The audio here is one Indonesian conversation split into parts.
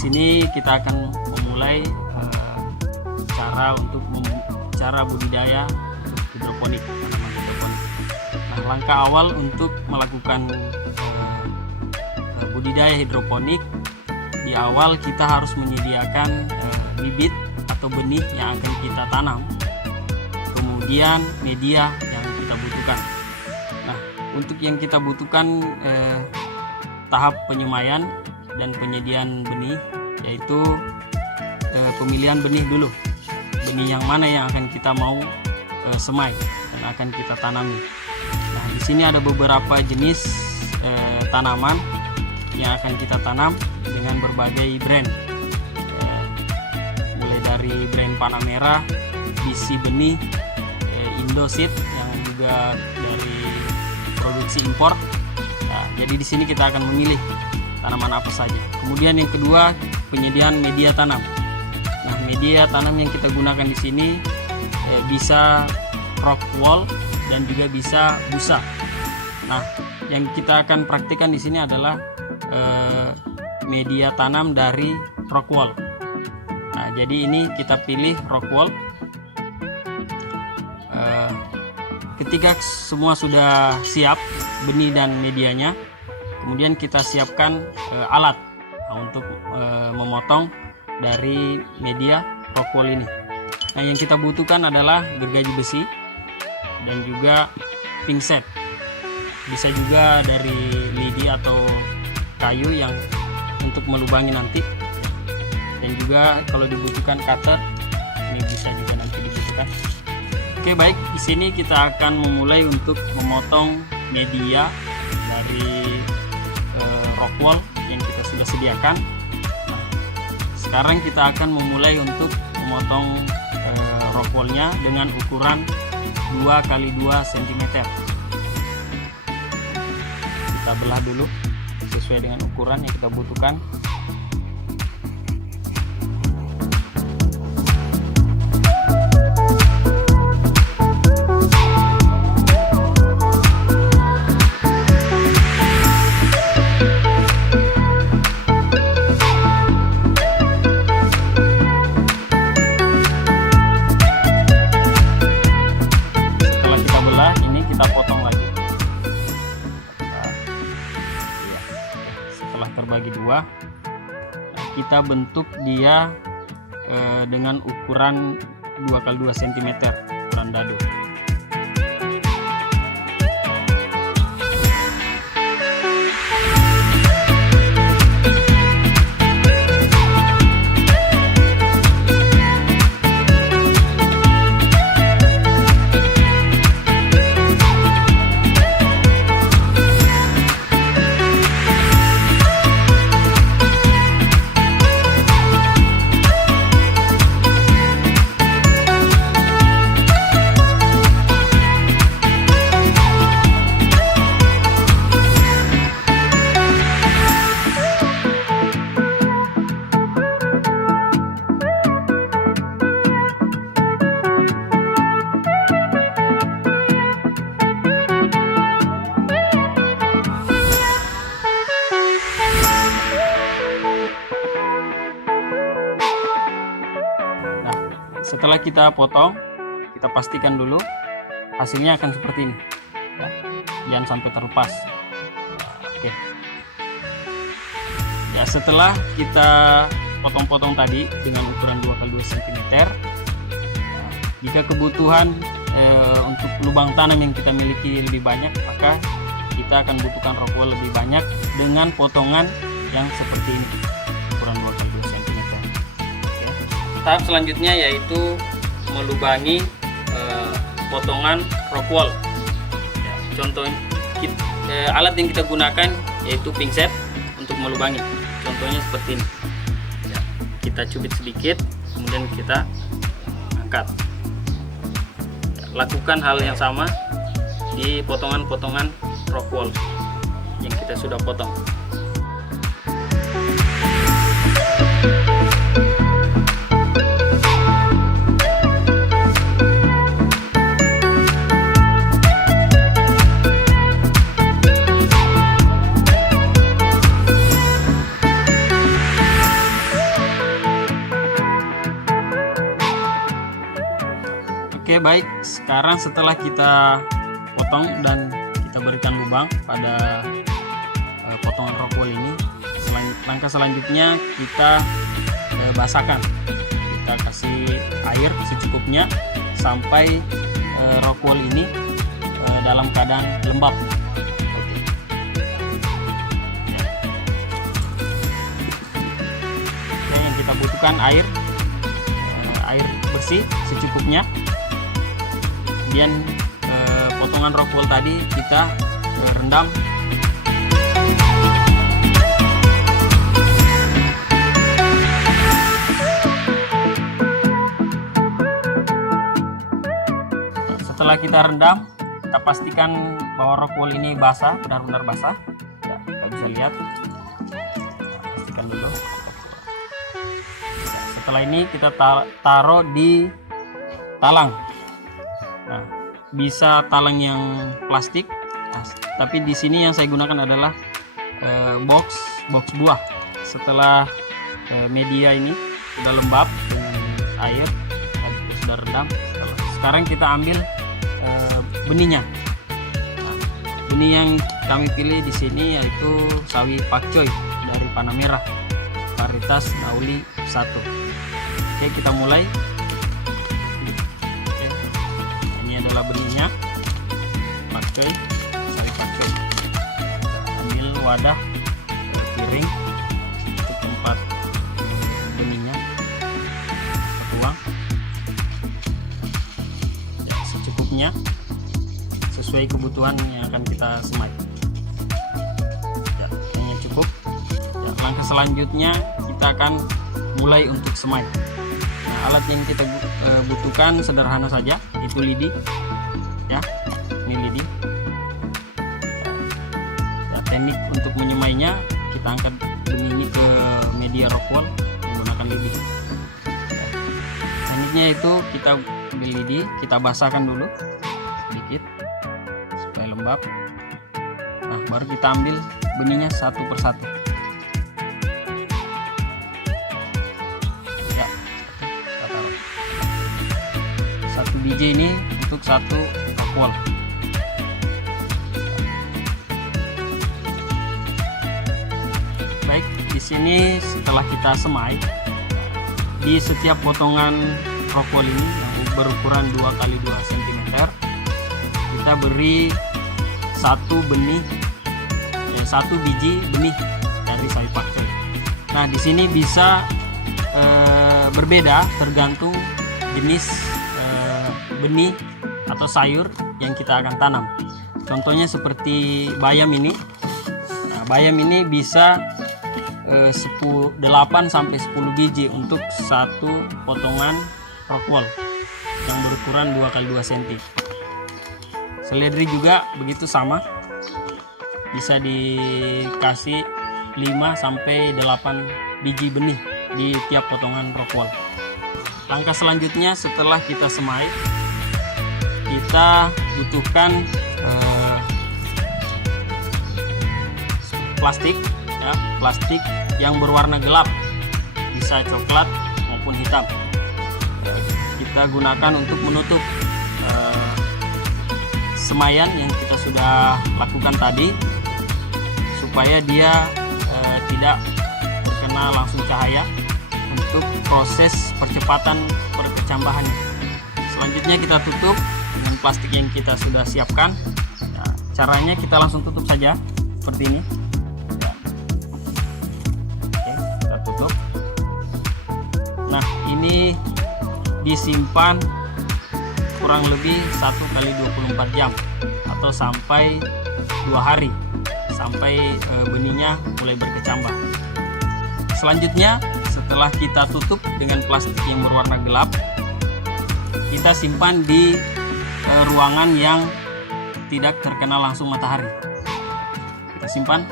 sini kita akan memulai cara budidaya hidroponik, tanaman hidroponik. Nah, langkah awal untuk melakukan budidaya hidroponik, di awal kita harus menyediakan bibit atau benih yang akan kita tanam, kemudian media yang kita butuhkan. Nah, untuk yang kita butuhkan tahap penyemaian dan penyediaan benih, yaitu pemilihan benih dulu. Benih yang mana yang akan kita mau semai dan akan kita tanami. Nah, di sini ada beberapa jenis tanaman yang akan kita tanam dengan berbagai brand, mulai dari brand Panamera, BC Benih, Indoseed yang juga dari produksi impor. Nah, jadi di sini kita akan memilih tanaman apa saja. Kemudian yang kedua, penyediaan media tanam. Nah, media tanam yang kita gunakan di sini bisa rock wool dan juga bisa busa. Nah, yang kita akan praktikkan di sini adalah media tanam dari rock wool. Nah, jadi ini kita pilih rock wool. Ketika semua sudah siap benih dan medianya, kemudian kita siapkan alat untuk memotong dari media rock wool ini. Nah, yang kita butuhkan adalah gergaji besi dan juga pinset. Bisa juga dari lidi atau kayu yang untuk melubangi nanti. Dan juga kalau dibutuhkan cutter, ini bisa juga nanti dibutuhkan. Oke, baik, di sini kita akan memulai untuk memotong media dari rock wool yang kita sudah sediakan. Nah, sekarang kita akan memulai untuk memotong rock woolnya dengan ukuran 2x2 cm. Kita belah dulu sesuai dengan ukuran yang kita butuhkan. Terbagi dua, kita bentuk dia dengan ukuran 2x2 cm ukuran dadu. Setelah kita potong, kita pastikan dulu hasilnya akan seperti ini, ya. Jangan sampai terlepas. Oke. Ya, setelah kita potong-potong tadi dengan ukuran 2x2 cm, jika kebutuhan untuk lubang tanam yang kita miliki lebih banyak, maka kita akan butuhkan rock wool lebih banyak dengan potongan yang seperti ini, ukuran 2x2 cm. Tahap selanjutnya yaitu melubangi potongan rock wool. Ya, contoh alat yang kita gunakan yaitu pinset untuk melubangi. Contohnya seperti ini. Ya, kita cubit sedikit, kemudian kita angkat. Ya, lakukan hal yang sama di potongan-potongan rock wool yang kita sudah potong. Oke, baik. Sekarang setelah kita potong dan kita berikan lubang pada potongan rock wool ini, langkah selanjutnya kita basahkan. Kita kasih air secukupnya sampai rock wool ini dalam keadaan lembab. Oke, yang kita butuhkan air bersih secukupnya. Kemudian potongan rock wool tadi kita rendam. Setelah kita rendam, kita pastikan bahwa rock wool ini basah, benar-benar basah. Ya, kita bisa lihat. Pastikan dulu. Setelah ini kita taruh di talang. Nah, bisa talang yang plastik. Nah, tapi di sini yang saya gunakan adalah box buah. Setelah media ini sudah lembab dengan air, sudah rendam. Sekarang kita ambil benihnya. Nah, benih yang kami pilih di sini yaitu sawi pakcoy dari Panamera, varietas Nauli 1. Oke, kita mulai. Oke. Ini adalah benihnya, pakcoy, sawi pakcoy. Ambil wadah, piring untuk tempat benihnya, tuang secukupnya sesuai kebutuhan yang akan kita semai. Ya, ini cukup. Ya, langkah selanjutnya kita akan mulai untuk semai. Nah, alat yang kita butuhkan sederhana saja, itu lidi. Ya, ini lidi. Ya, teknik untuk menyemainya, kita angkat benih ini ke media rock wool menggunakan lidi. Ya, tekniknya itu kita ambil lidi, kita basahkan dulu sedikit supaya lembab. Nah, baru kita ambil benihnya satu persatu. Ya, kita taruh. Satu biji ini untuk satu rock wool. Baik, di sini setelah kita semai, di setiap potongan rock wool ini yang berukuran 2x2 cm, kita beri satu biji benih dari sawi pakcoy. Nah, di sini bisa berbeda tergantung jenis benih atau sayur yang kita akan tanam. Contohnya seperti bayam ini. Nah, bayam ini bisa 8 sampai 10 biji untuk satu potongan rock wool yang berukuran 2x2 cm. Seledri juga begitu sama, bisa dikasih 5 sampai 8 biji benih di tiap potongan rock wool. Langkah selanjutnya setelah kita semai, kita butuhkan plastik, ya, plastik yang berwarna gelap, bisa coklat maupun hitam. Kita gunakan untuk menutup semaian yang kita sudah lakukan tadi, supaya dia tidak terkena langsung cahaya untuk proses percepatan perkecambahannya. Selanjutnya kita tutup dengan plastik yang kita sudah siapkan. Ya, caranya kita langsung tutup saja seperti ini. Ya. Oke, kita tutup. Nah, ini disimpan kurang lebih 1x24 jam atau sampai 2 hari sampai benihnya mulai berkecambah. Selanjutnya, setelah kita tutup dengan plastik yang berwarna gelap, kita simpan di ruangan yang tidak terkena langsung matahari. Kita simpan.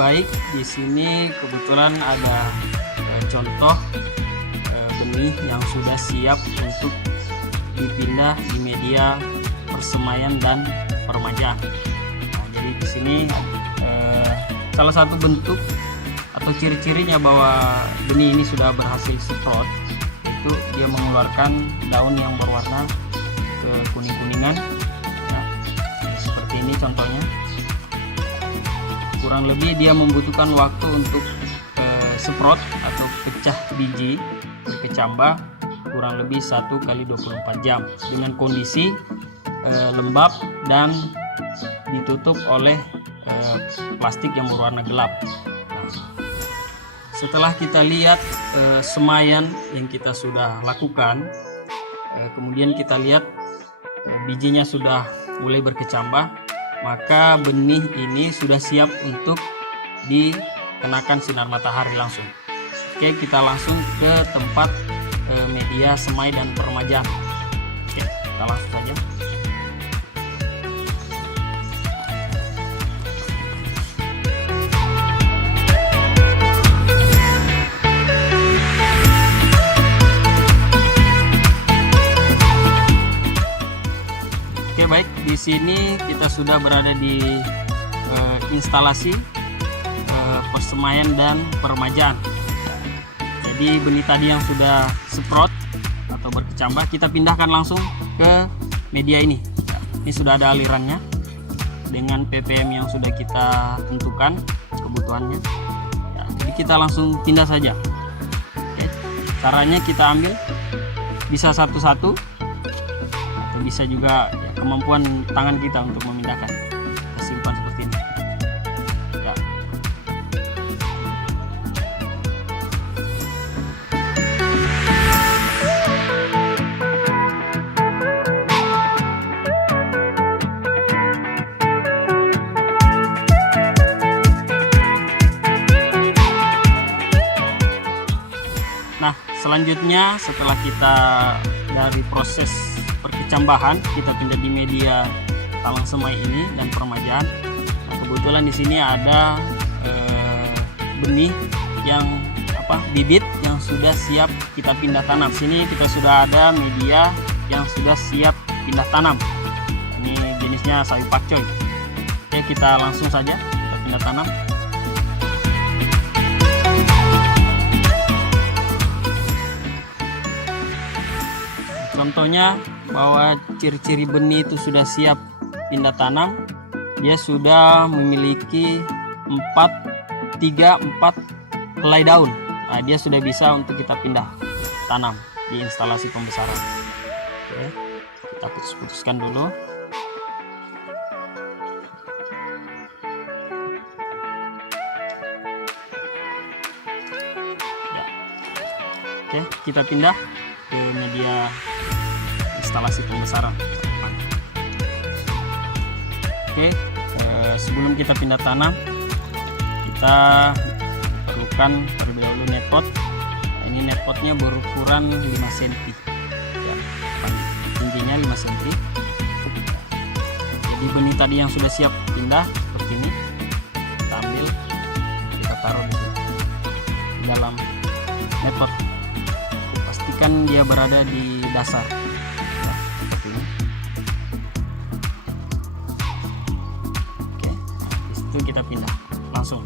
Baik, di sini kebetulan ada contoh benih yang sudah siap untuk dipindah di media persemaian dan permajaan. Nah, jadi di sini salah satu bentuk atau ciri-cirinya bahwa benih ini sudah berhasil sprout, itu dia mengeluarkan daun yang berwarna kekuning-kuningan ya, seperti ini contohnya. Kurang lebih dia membutuhkan waktu untuk sprout atau pecah biji berkecambah kurang lebih 1 kali 24 jam dengan kondisi lembab dan ditutup oleh plastik yang berwarna gelap. Nah, setelah kita lihat semaian yang kita sudah lakukan, kemudian kita lihat bijinya sudah mulai berkecambah, maka benih ini sudah siap untuk dikenakan sinar matahari langsung. Oke, kita langsung ke tempat media semai dan peremajaan. Oke, kita langsung saja. Oke, baik, di sini kita sudah berada di instalasi persemaian dan peremajaan. Jadi benih tadi yang sudah sprout atau berkecambah kita pindahkan langsung ke media ini. Ini sudah ada alirannya dengan ppm yang sudah kita tentukan kebutuhannya. Ya, jadi kita langsung pindah saja. Oke, caranya kita ambil bisa satu-satu atau bisa juga ya, kemampuan tangan kita untuk memindahkan. Kita simpan seperti ini. Ya. Nah, selanjutnya setelah kita dari proses perkecambahan, kita pindah di media talang semai ini dan peremajaan. Nah, kebetulan di sini ada benih yang bibit yang sudah siap kita pindah tanam. Sini kita sudah ada media yang sudah siap pindah tanam. Ini jenisnya sawi pakcoy. Oke, kita langsung saja kita pindah tanam. Contohnya bahwa ciri-ciri benih itu sudah siap pindah tanam, dia sudah memiliki 4 helai daun. Nah, dia sudah bisa untuk kita pindah tanam di instalasi pembesaran. Oke, kita putus-putuskan dulu. Ya. Oke, kita pindah ke media instalasi pembesaran. Oke, sebelum kita pindah tanam, kita perlukan terlebih dahulu netpot. Nah, ini netpotnya berukuran 5 cm ya, tingginya 5 cm. Jadi benih tadi yang sudah siap pindah seperti ini, kita ambil, kita taruh di sini di dalam netpot. Pastikan dia berada di dasar. Itu kita pindah langsung.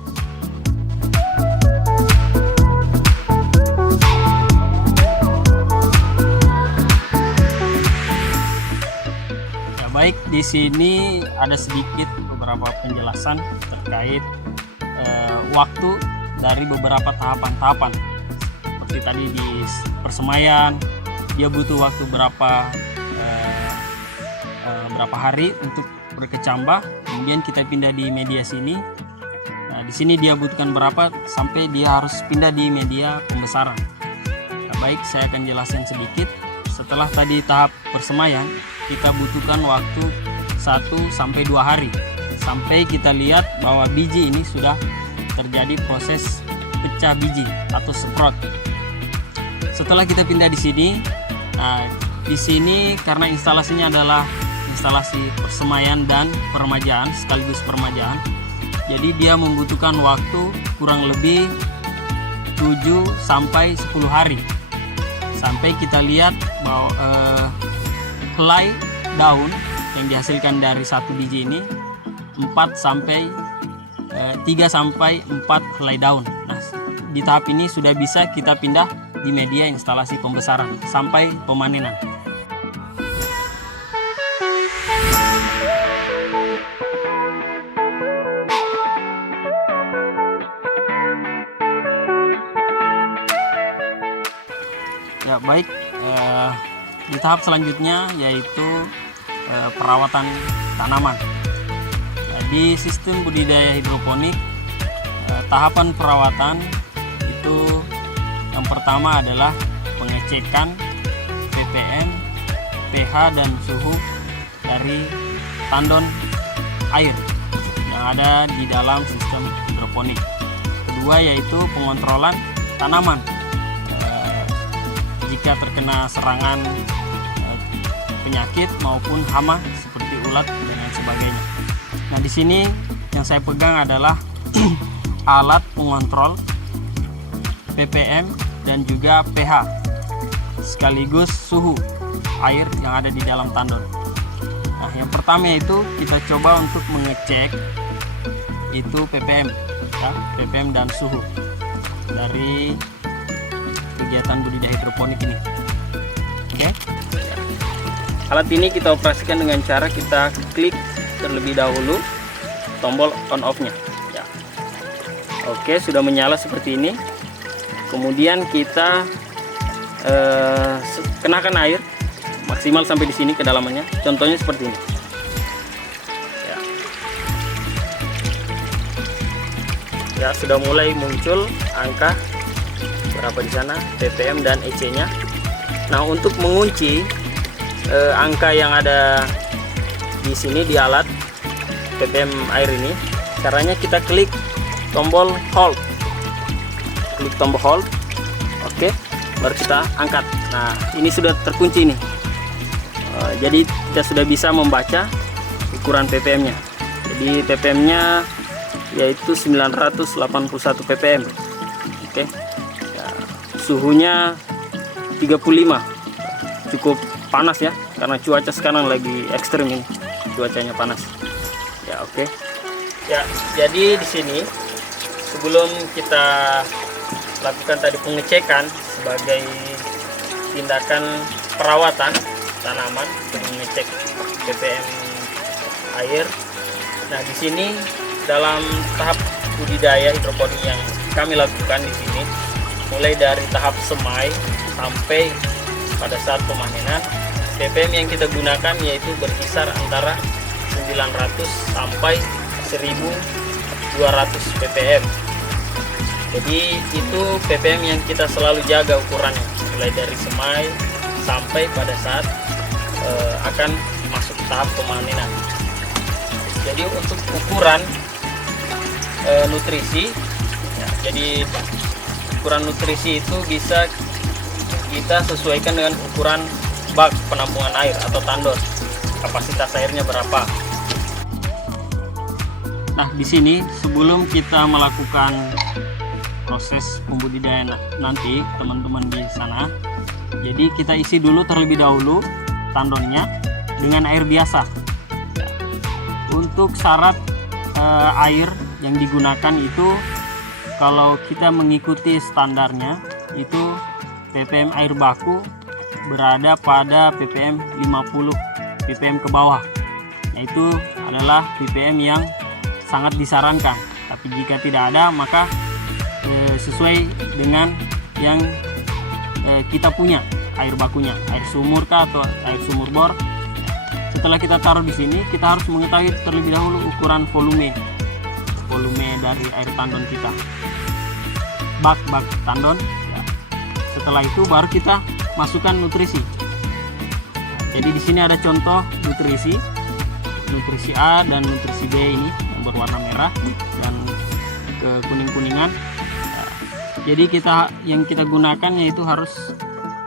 Ya, baik, di sini ada sedikit beberapa penjelasan terkait waktu dari beberapa tahapan-tahapan. Seperti tadi di persemaian, dia butuh waktu berapa hari untuk berkecambah, kemudian kita pindah di media sini. Nah, di sini dia butuhkan berapa sampai dia harus pindah di media pembesaran. Nah, baik, saya akan jelaskan sedikit. Setelah tadi tahap persemaian, kita butuhkan waktu 1-2 hari sampai kita lihat bahwa biji ini sudah terjadi proses pecah biji atau sprout. Setelah kita pindah di sini, nah di sini karena instalasinya adalah instalasi persemaian dan peremajaan sekaligus peremajaan, jadi dia membutuhkan waktu kurang lebih 7-10 hari sampai kita lihat bahwa helai daun yang dihasilkan dari satu biji ini 3-4 helai daun. Nah, di tahap ini sudah bisa kita pindah di media instalasi pembesaran sampai pemanenan. Ya baik, di tahap selanjutnya yaitu perawatan tanaman. Di sistem budidaya hidroponik, tahapan perawatan itu yang pertama adalah pengecekan ppm, pH dan suhu dari tandon air yang ada di dalam sistem hidroponik. Kedua yaitu pengontrolan tanaman jika terkena serangan penyakit maupun hama seperti ulat dan sebagainya. Nah, di sini yang saya pegang adalah alat pengontrol ppm dan juga pH sekaligus suhu air yang ada di dalam tandon. Nah, yang pertama yaitu kita coba untuk mengecek itu ppm, ya, ppm dan suhu dari kegiatan budidaya hidroponik ini. Oke. Alat ini kita operasikan dengan cara kita klik terlebih dahulu tombol on off-nya. Ya. Oke, sudah menyala seperti ini. Kemudian kita kenakan air maksimal sampai di sini kedalamannya. Contohnya seperti ini. Ya. Ya, sudah mulai muncul angka berapa di sana, ppm dan EC-nya. Nah, untuk mengunci angka yang ada di sini di alat ppm air ini, caranya kita klik tombol hold. Klik tombol hold. Oke, baru kita angkat. Nah, ini sudah terkunci nih. Jadi kita sudah bisa membaca ukuran ppm-nya. Jadi ppm-nya yaitu 981 ppm. Oke. Suhunya 35, cukup panas ya, karena cuaca sekarang lagi ekstrim ini, cuacanya panas. Ya oke. Ya, jadi di sini sebelum kita lakukan tadi pengecekan sebagai tindakan perawatan tanaman, mengecek ppm air. Nah, di sini dalam tahap budidaya hidroponik yang kami lakukan di sini, mulai dari tahap semai sampai pada saat pemanenan, ppm yang kita gunakan yaitu berkisar antara 900 sampai 1200 ppm. Jadi itu ppm yang kita selalu jaga ukurannya, mulai dari semai sampai pada saat akan masuk tahap pemanenan. Jadi untuk ukuran nutrisi, ya, jadi ukuran nutrisi itu bisa kita sesuaikan dengan ukuran bak penampungan air atau tandon. Kapasitas airnya berapa? Nah, di sini sebelum kita melakukan proses pembudidayaan nanti, teman-teman di sana, jadi kita isi dulu terlebih dahulu tandonnya dengan air biasa. Untuk syarat air yang digunakan itu, kalau kita mengikuti standarnya itu ppm air baku berada pada ppm 50 ppm ke bawah. Nah, itu adalah ppm yang sangat disarankan. Tapi jika tidak ada, maka sesuai dengan yang kita punya air bakunya, air sumur kah atau air sumur bor. Setelah kita taruh di sini, kita harus mengetahui terlebih dahulu ukuran volume dari air tandon kita, bak tandon. Setelah itu baru kita masukkan nutrisi. Jadi di sini ada contoh nutrisi A dan nutrisi B ini yang berwarna merah dan ke kuning-kuningan. Jadi yang kita gunakan yaitu harus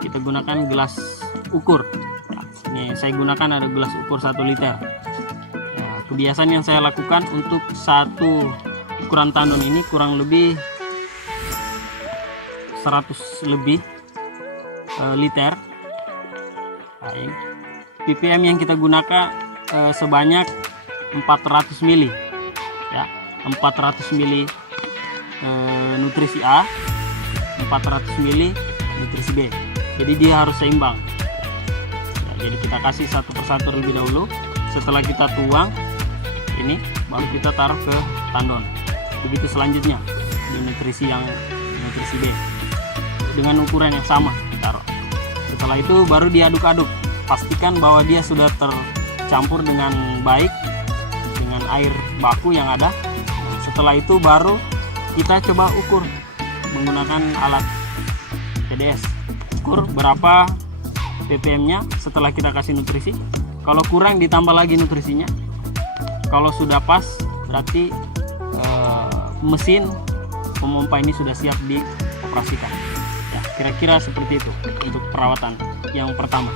kita gunakan gelas ukur. Ini saya gunakan ada gelas ukur 1 liter. Kebiasaan yang saya lakukan untuk satu ukuran tandon ini kurang lebih 100 lebih liter. ppm yang kita gunakan sebanyak 400 ml ya, 400 ml nutrisi A 400 ml nutrisi B. Jadi dia harus seimbang. Jadi kita kasih satu persatu terlebih dahulu. Setelah kita tuang ini, baru kita taruh ke tandon. Begitu selanjutnya di nutrisi B dengan ukuran yang sama taruh. Setelah itu baru diaduk-aduk. Pastikan bahwa dia sudah tercampur dengan baik dengan air baku yang ada. Setelah itu baru kita coba ukur menggunakan alat PDS. Ukur berapa ppm-nya setelah kita kasih nutrisi. Kalau kurang ditambah lagi nutrisinya. Kalau sudah pas berarti mesin pemompa ini sudah siap dioperasikan. Ya, kira-kira seperti itu untuk perawatan yang pertama,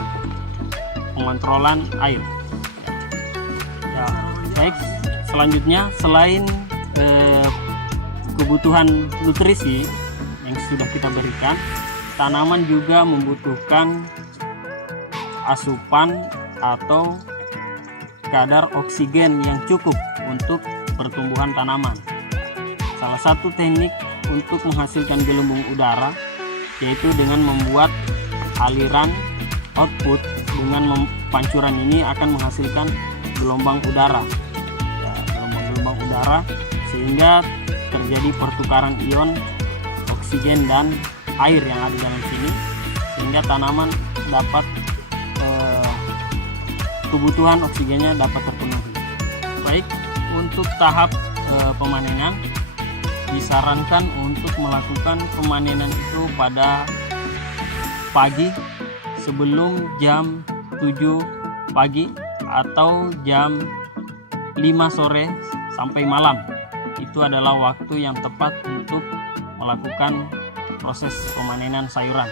pengontrolan air. Ya, baik. Selanjutnya selain kebutuhan nutrisi yang sudah kita berikan, tanaman juga membutuhkan asupan atau kadar oksigen yang cukup untuk pertumbuhan tanaman. Salah satu teknik untuk menghasilkan gelembung udara yaitu dengan membuat aliran output. Dengan pancuran ini akan menghasilkan gelombang udara, ya, gelombang udara, sehingga terjadi pertukaran ion oksigen dan air yang ada dalam sini, sehingga tanaman dapat kebutuhan oksigennya dapat terpenuhi. Baik, untuk tahap pemanenan disarankan untuk melakukan pemanenan itu pada pagi sebelum jam 7 pagi atau jam 5 sore sampai malam. Itu adalah waktu yang tepat untuk melakukan proses pemanenan sayuran.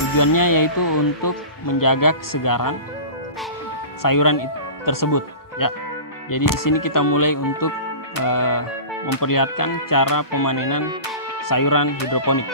Tujuannya yaitu untuk menjaga kesegaran sayuran tersebut, ya. Jadi di sini kita mulai untuk memperlihatkan cara pemanenan sayuran hidroponik.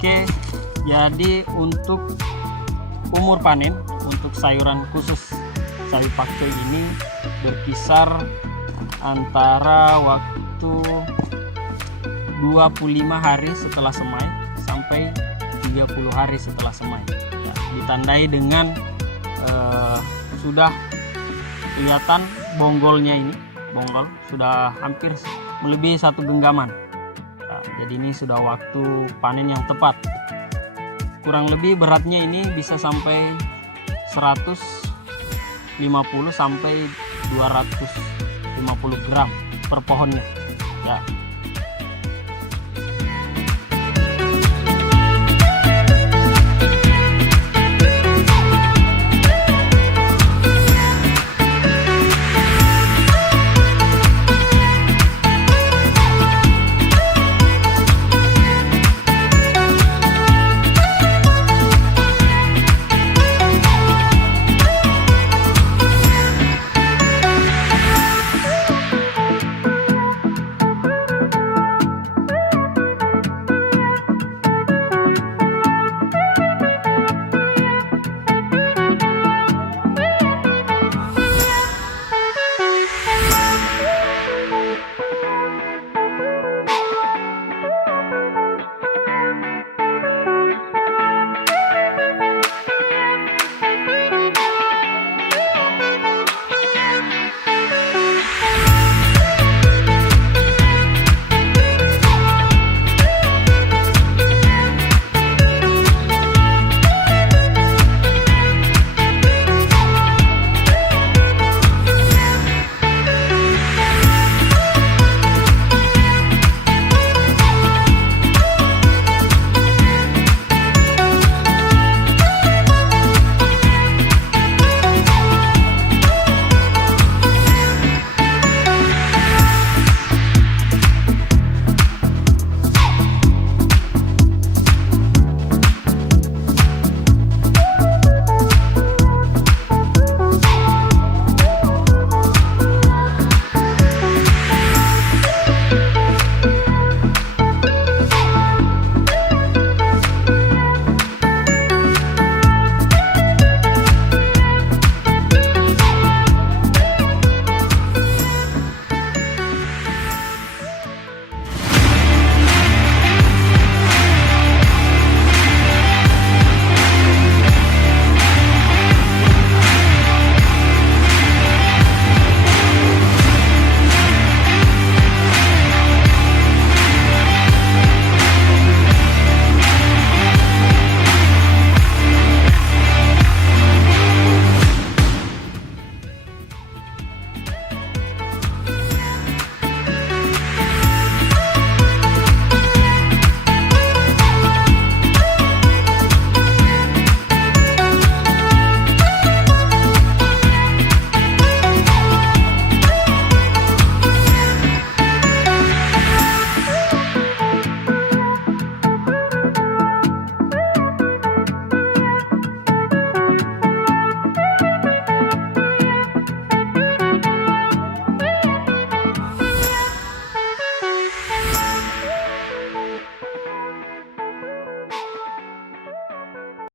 Oke, jadi untuk umur panen untuk sayuran khusus sayur pakcoy ini berkisar antara waktu 25 hari setelah semai sampai 30 hari setelah semai. Ya, ditandai dengan sudah kelihatan bonggolnya ini, bonggol sudah hampir melebihi 1 genggaman. Jadi ini sudah waktu panen yang tepat. Kurang lebih beratnya ini bisa sampai 150 sampai 250 gram per pohonnya. Ya,